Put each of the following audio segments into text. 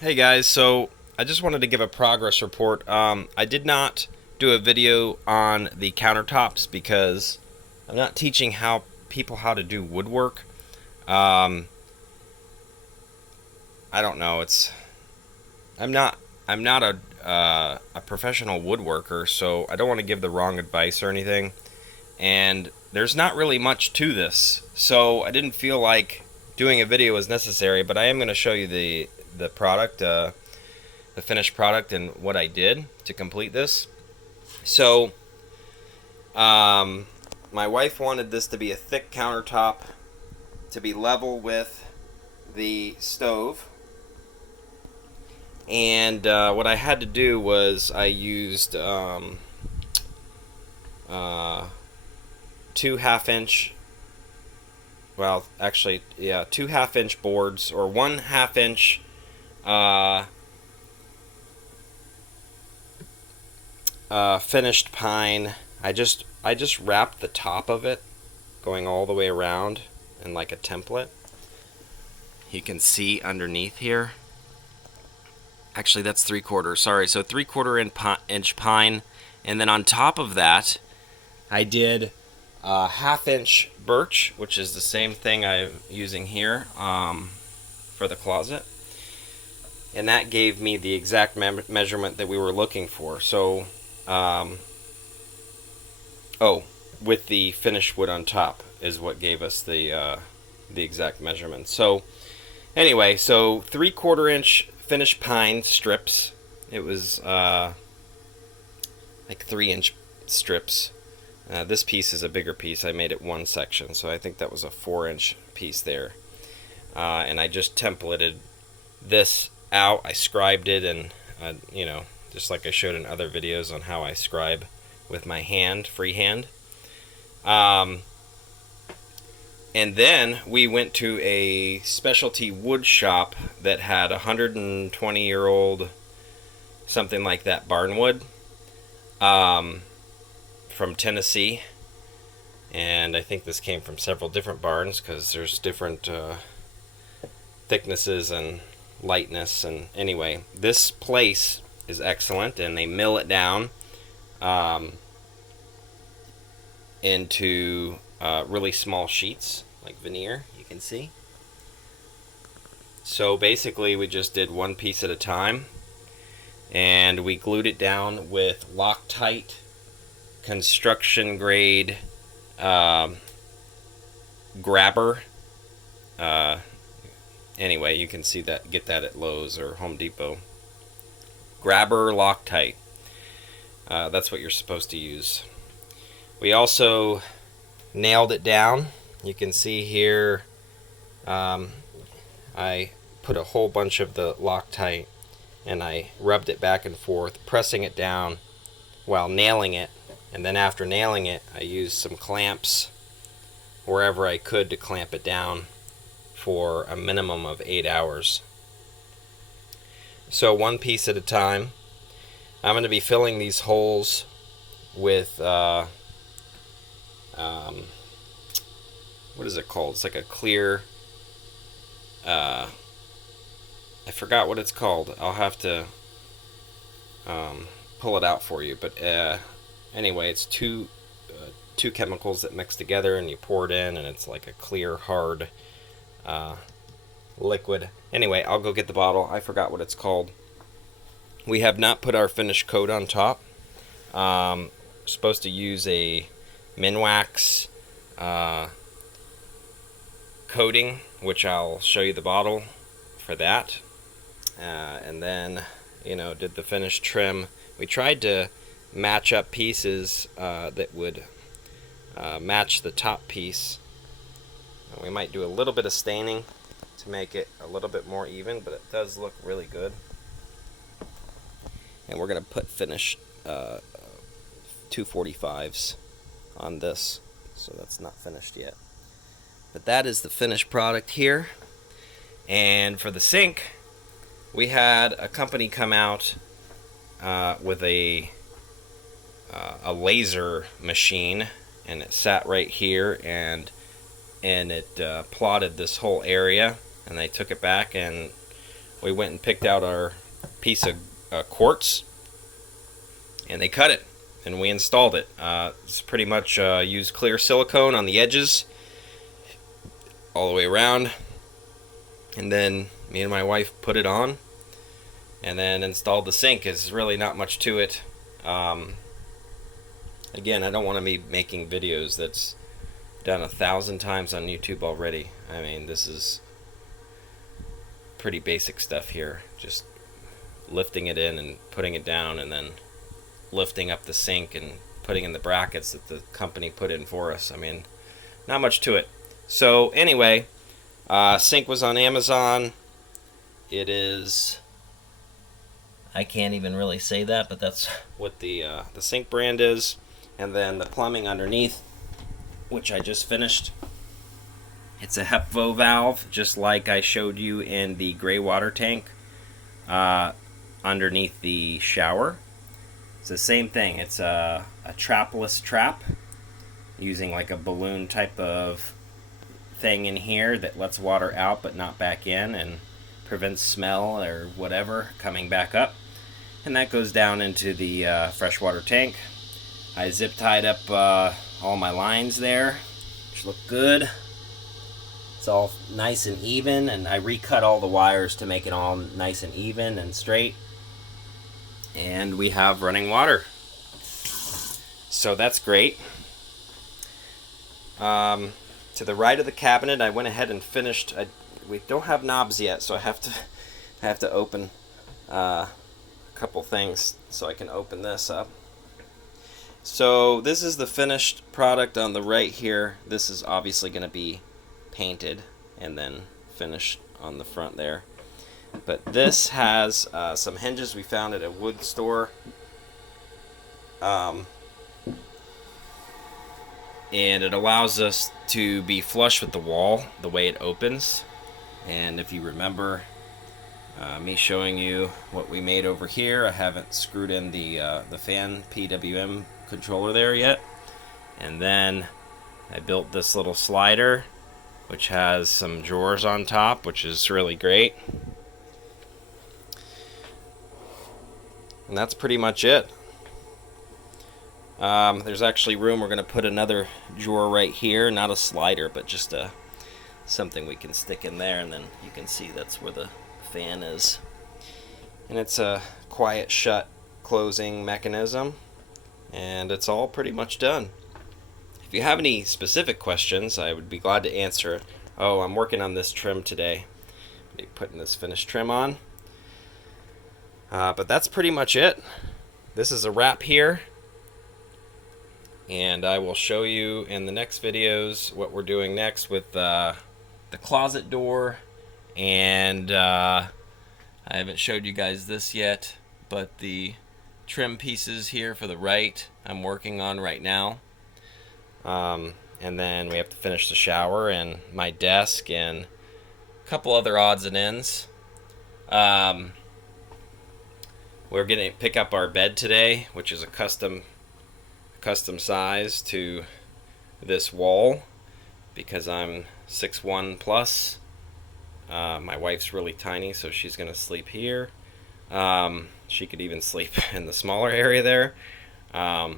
Hey guys, so I just wanted to give a progress report. I did not do a video on the countertops because I'm not teaching people how to do woodwork. Um, I don't know. I'm not I'm not a professional woodworker, so I don't want to give the wrong advice or anything. And there's not really much to this, so I didn't feel like doing a video was necessary. But I am going to show you the product. The finished product and what I did to complete this. So, my wife wanted this to be a thick countertop to be level with the stove. And what I had to do was I used two half-inch, well, actually, yeah, two half-inch boards, or one half-inch finished pine. I just wrapped the top of it, going all the way around in like a template. You can see underneath here. Actually, that's 3/4. Sorry, so 3/4 inch pine, and then on top of that, I did half-inch birch, which is the same thing I'm using here for the closet, and that gave me the exact measurement that we were looking for. So. Oh, with the finished wood on top is what gave us the exact measurement. So anyway, so 3/4 inch finished pine strips. It was like 3-inch strips. This piece is a bigger piece. I made it one section, so I think that was a 4-inch piece there. And I just templated this out. I scribed it, and just like I showed in other videos on how I scribe with my hand, freehand. And then we went to a specialty wood shop that had 120-year-old, something like that, barnwood from Tennessee. And I think this came from several different barns because there's different thicknesses and lightness. And anyway, this place is excellent, and they mill it down into really small sheets like veneer, you can see. So basically we just did one piece at a time, and we glued it down with Loctite construction grade grabber. Anyway, you can see that, get that at Lowe's or Home Depot. Grabber Loctite. That's what you're supposed to use. We also nailed it down. You can see here I put a whole bunch of the Loctite and I rubbed it back and forth, pressing it down while nailing it. And then after nailing it, I used some clamps wherever I could to clamp it down for a minimum of 8 hours. So one piece at a time. I'm going to be filling these holes with what is it called? It's like a clear, I forgot what it's called. I'll have to pull it out for you. But anyway, it's two chemicals that mix together, and you pour it in, and it's like a clear, hard liquid. Anyway, I'll go get the bottle. I forgot what it's called. We have not put our finished coat on top. We're supposed to use a Minwax coating, which I'll show you the bottle for that. And then, did the finished trim. We tried to match up pieces that would match the top piece. We might do a little bit of staining to make it a little bit more even, but it does look really good. And we're going to put finished 245s on this, so that's not finished yet. But that is the finished product here. And for the sink, we had a company come out with a laser machine, and it sat right here, and it plotted this whole area, and they took it back and we went and picked out our piece of quartz, and they cut it, and we installed it. It's pretty much used clear silicone on the edges all the way around, and then me and my wife put it on and then installed the sink. Is really not much to it. Again, I don't want to be making videos that's done 1,000 times on YouTube already. I mean, this is pretty basic stuff here, just lifting it in and putting it down, and then lifting up the sink and putting in the brackets that the company put in for us. I mean, not much to it. So anyway, sink was on Amazon. It is, I can't even really say that, but that's what the sink brand is. And then the plumbing underneath, which I just finished. It's a HEPVO valve, just like I showed you in the gray water tank underneath the shower. It's the same thing. It's a trapless trap using like a balloon type of thing in here that lets water out but not back in, and prevents smell or whatever coming back up. And that goes down into the freshwater tank. I zip tied up all my lines there, which look good. It's all nice and even, and I recut all the wires to make it all nice and even and straight. And we have running water. So that's great. To the right of the cabinet, I went ahead and finished. We don't have knobs yet, so I have to open a couple things so I can open this up. So this is the finished product on the right here. This is obviously going to be painted and then finished on the front there. But this has some hinges we found at a wood store. And it allows us to be flush with the wall the way it opens. And if you remember me showing you what we made over here, I haven't screwed in the fan PWM controller there yet. And then I built this little slider, which has some drawers on top, which is really great. And that's pretty much it. There's actually room. We're going to put another drawer right here, not a slider, but just something we can stick in there, and then you can see that's where the fan is. And it's a quiet shut closing mechanism, and it's all pretty much done. If you have any specific questions, I would be glad to answer it. Oh, I'm working on this trim today. I'll be putting this finished trim on. But that's pretty much it. This is a wrap here. And I will show you in the next videos what we're doing next with the closet door. And I haven't showed you guys this yet, but the trim pieces here for the right I'm working on right now. And then we have to finish the shower and my desk and a couple other odds and ends. We're going to pick up our bed today, which is a custom size to this wall because I'm 6'1" plus. My wife's really tiny, so she's going to sleep here. She could even sleep in the smaller area there. I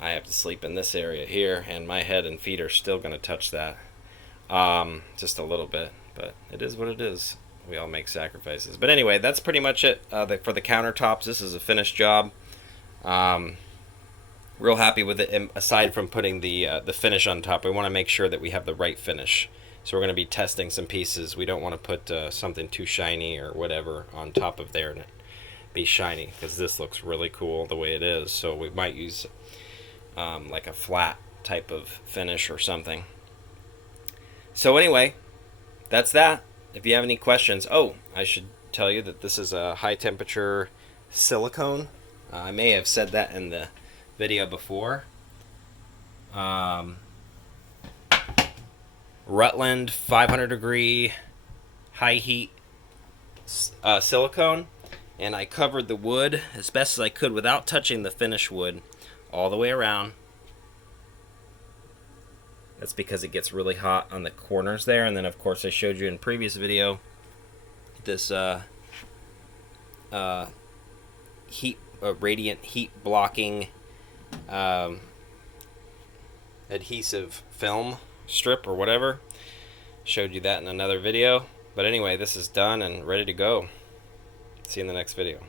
have to sleep in this area here, and my head and feet are still going to touch that. Just a little bit, but it is what it is. We all make sacrifices. But anyway, that's pretty much it for the countertops. This is a finished job. Real happy with it. And aside from putting the finish on top, we want to make sure that we have the right finish. So we're going to be testing some pieces. We don't want to put something too shiny or whatever on top of there and it be shiny, because this looks really cool the way it is. So we might use like a flat type of finish or something. So anyway, that's that. If you have any questions, I should tell you that this is a high temperature silicone. I may have said that in the video before. Rutland 500 degree high heat silicone, and I covered the wood as best as I could without touching the finished wood all the way around. That's because it gets really hot on the corners there, and then of course I showed you in a previous video this radiant heat blocking adhesive film strip or whatever. Showed you that in another video. But anyway, this is done and ready to go. See you in the next video.